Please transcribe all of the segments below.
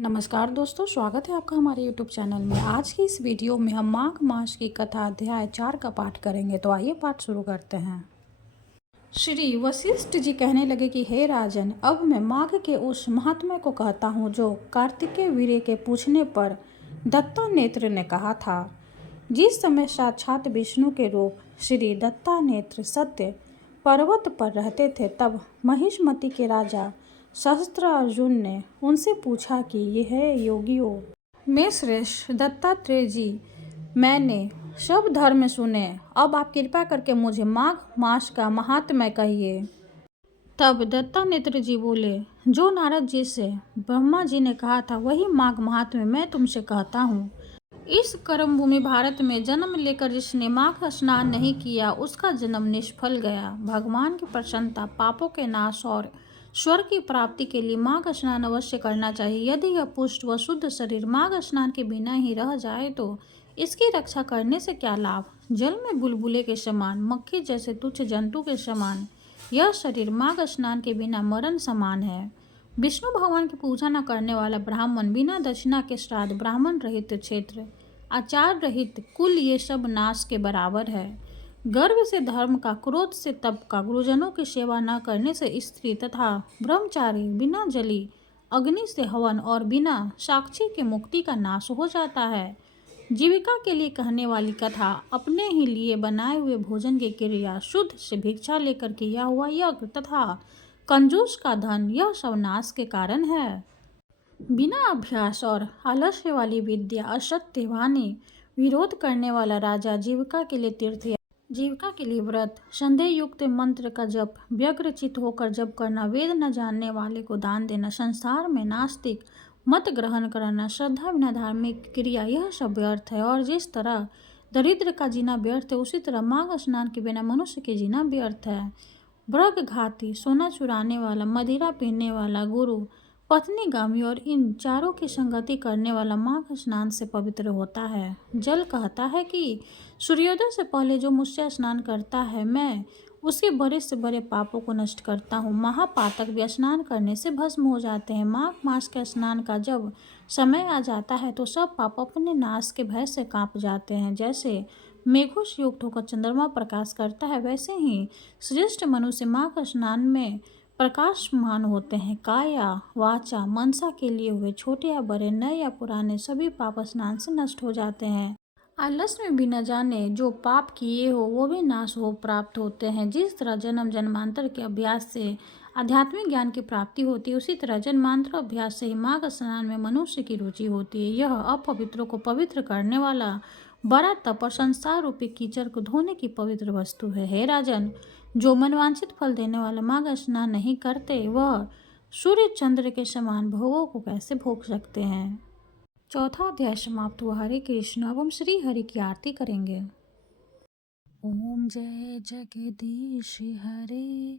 नमस्कार दोस्तों, स्वागत है आपका हमारे YouTube चैनल में। आज की इस वीडियो में हम माघ मास की कथा अध्याय 4 का पाठ करेंगे। तो आइए पाठ शुरू करते हैं। श्री वशिष्ठ जी कहने लगे कि हे राजन, अब मैं माघ के उस महात्म्य को कहता हूँ जो कार्तिकेय वीर्य के पूछने पर दत्तानेत्र ने कहा था। जिस समय साक्षात विष्णु के रूप श्री दत्तानेत्र सत्य पर्वत पर रहते थे, तब महिष्मति के राजा सहस्त्रार्जुन ने उनसे पूछा कि यह योगियों में श्रेष्ठ दत्तात्रेय जी, मैंने सब धर्म सुने, अब आप कृपा करके मुझे माघ मास का महात्म्य कहिए। तब दत्तानेत्र जी बोले, जो नारद जी से ब्रह्मा जी ने कहा था वही माघ महात्म्य मैं तुमसे कहता हूँ। इस कर्म भूमि भारत में जन्म लेकर जिसने माघ स्नान नहीं किया, उसका जन्म निष्फल गया। भगवान की प्रसन्नता, पापों के नाश और स्वर्ग की प्राप्ति के लिए माघ स्नान अवश्य करना चाहिए। यदि यह पुष्ट व शुद्ध शरीर माघ स्नान के बिना ही रह जाए तो इसकी रक्षा करने से क्या लाभ। जल में बुलबुले के समान, मक्खी जैसे तुच्छ जंतु के समान यह शरीर माघ स्नान के बिना मरण समान है। विष्णु भगवान की पूजा न करने वाला ब्राह्मण, बिना दक्षिणा के श्राद्ध, ब्राह्मण रहित क्षेत्र, आचार रहित कुल, ये सब नाश के बराबर है। गर्व से धर्म का, क्रोध से तप का, गुरुजनों की सेवा न करने से स्त्री तथा ब्रह्मचारी, बिना जली अग्नि से हवन और बिना साक्षी के मुक्ति का नाश हो जाता है। जीविका के लिए कहने वाली कथा, अपने ही लिए बनाए हुए भोजन की क्रिया, शुद्ध से भिक्षा लेकर किया हुआ यज्ञ तथा कंजूस का धन, यह सब नाश के कारण है। बिना अभ्यास और आलस्य वाली विद्या, असत्य वाणी, विरोध करने वाला राजा, जीविका के लिए तीर्थ, जीविका के लिए व्रत, संदेह युक्त मंत्र का जप, व्यग्रचित होकर जप करना, वेद न जानने वाले को दान देना, संसार में नास्तिक मत ग्रहण करना, श्रद्धा बिना धार्मिक क्रिया, यह सब व्यर्थ है। और जिस तरह दरिद्र का जीना व्यर्थ है, उसी तरह माघ स्नान के बिना मनुष्य के जीना व्यर्थ है। ब्रह्मघाती, सोना चुराने वाला, मदिरा पीने वाला, गुरु पत्नीगामी और इन चारों की संगति करने वाला माघ स्नान से पवित्र होता है। जल कहता है कि सूर्योदय से पहले जो मुझसे स्नान करता है, मैं उसके बड़े से बड़े पापों को नष्ट करता हूँ। महापातक भी स्नान करने से भस्म हो जाते हैं। माघ मास के स्नान का जब समय आ जाता है तो सब पाप अपने नाश के भय से कांप जाते हैं। जैसे मेघों से युक्त होकर चंद्रमा प्रकाश करता है, वैसे ही श्रेष्ठ मनुष्य माघ स्नान में प्रकाशमान होते हैं। काया, वाचा, मनसा के लिए हुए छोटे या बड़े, नए या पुराने, सभी पाप स्नान से नष्ट हो जाते हैं। आलस्य में बिना जाने जो पाप किए हो वो भी नाश हो प्राप्त होते हैं। जिस तरह जन्म जन्मांतर के अभ्यास से आध्यात्मिक ज्ञान की प्राप्ति होती है, उसी तरह जन्मांतर अभ्यास से ही माघ स्नान में मनुष्य की रुचि होती है। यह अपवित्रों को पवित्र करने वाला बड़ा तप और संसार रूपी कीचड़ को धोने की पवित्र वस्तु है। हे राजन, जो मनवांछित फल देने वाला माघ स्नान नहीं करते, वह सूर्य चंद्र के समान भोगों को कैसे भोग सकते हैं। चौथा अध्याय समाप्त हुआ। हरे कृष्ण। अब हम श्री हरि की आरती करेंगे। ओम जय जगदीश हरे,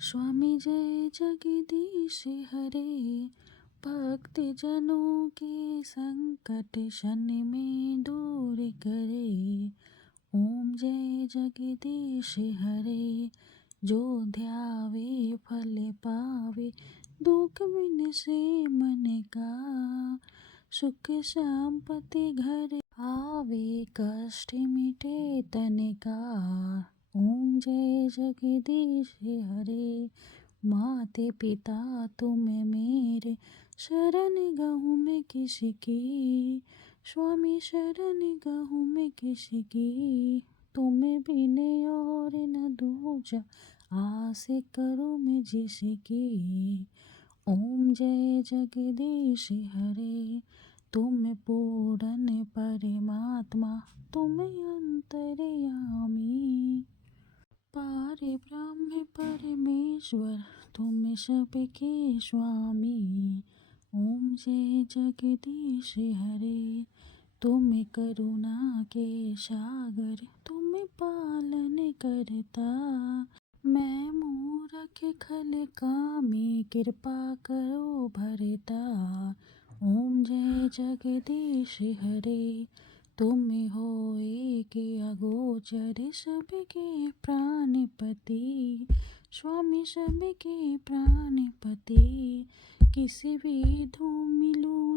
स्वामी जय जगदीश हरे, भक्त जनों के संकट शनि में दूर करे। ओम जय जगदीश हरे, जो ध्यावे फल पावे, दुख बिन से मन का, सुख संपत्ति घर आवे, कष्ट मिटे तन का। ओम जय जगदीश हरे, माते पिता तुम मेरे, शरण गहूँ मैं किसकी, स्वामी शरण गहूँ मैं किसकी, तुम्हें बिन और न दूजा, आस करूँ मैं जिसकी। ओम जय जगदीश हरे, तुम पूर्ण परमात्मा, तुम अंतर्यामी, पार ब्रह्म परमेश्वर, तुम सबके स्वामी। ओम जय जगदीश हरे, तुम करुणा के सागर, तुम पालन करता, मैं मूर्ख खल कामी, कृपा करो भरता। ओम जय जगदीश हरे, तुम हो एक अगोचर, सबके प्राणपति, स्वामी सबके प्राणपति, किसी भी धूमिलू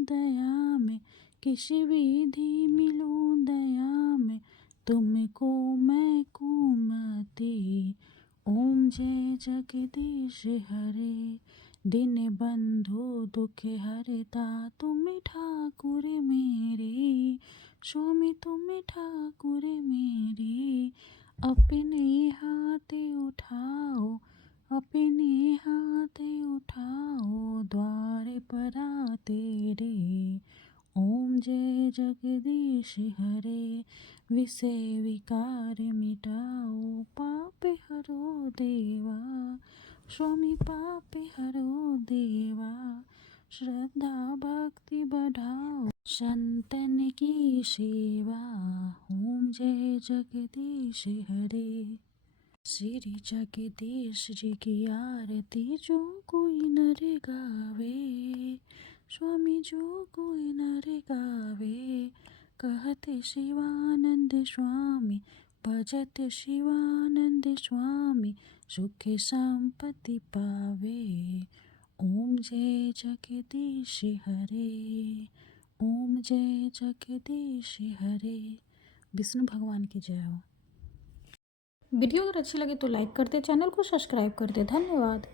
किसी विधि मिलूं दया में, तुमको मैं कुमति। ओम जय जगदीश हरे, दिन बंधु दुख हरता, तुम ठाकुर मेरे। स्वामी तुम ठाकुर मेरे, अपने हाथ उठाओ, अपने हाथ उठाओ, द्वार पर आ तेरे। ओम जय जगदीश हरे, विषय विकार मिटाओ, पाप हरो देवा। स्वामी पाप हरो देवा, श्रद्धा भक्ति बढ़ाओ, संतन की सेवा। ओम जय जगदीश हरे। श्री जगदीश जी की आरती जो कोई नर गावे, स्वामी जो कोई नर गावे। कहत शिवानंद स्वामी, भजत शिवानंद स्वामी, सुख संपत्ति पावे। ओम जय जगदीश हरे, ओम जय जगदीश हरे। विष्णु भगवान की जय हो। वीडियो अगर अच्छी लगे तो लाइक कर दे, चैनल को सब्सक्राइब कर दे। धन्यवाद।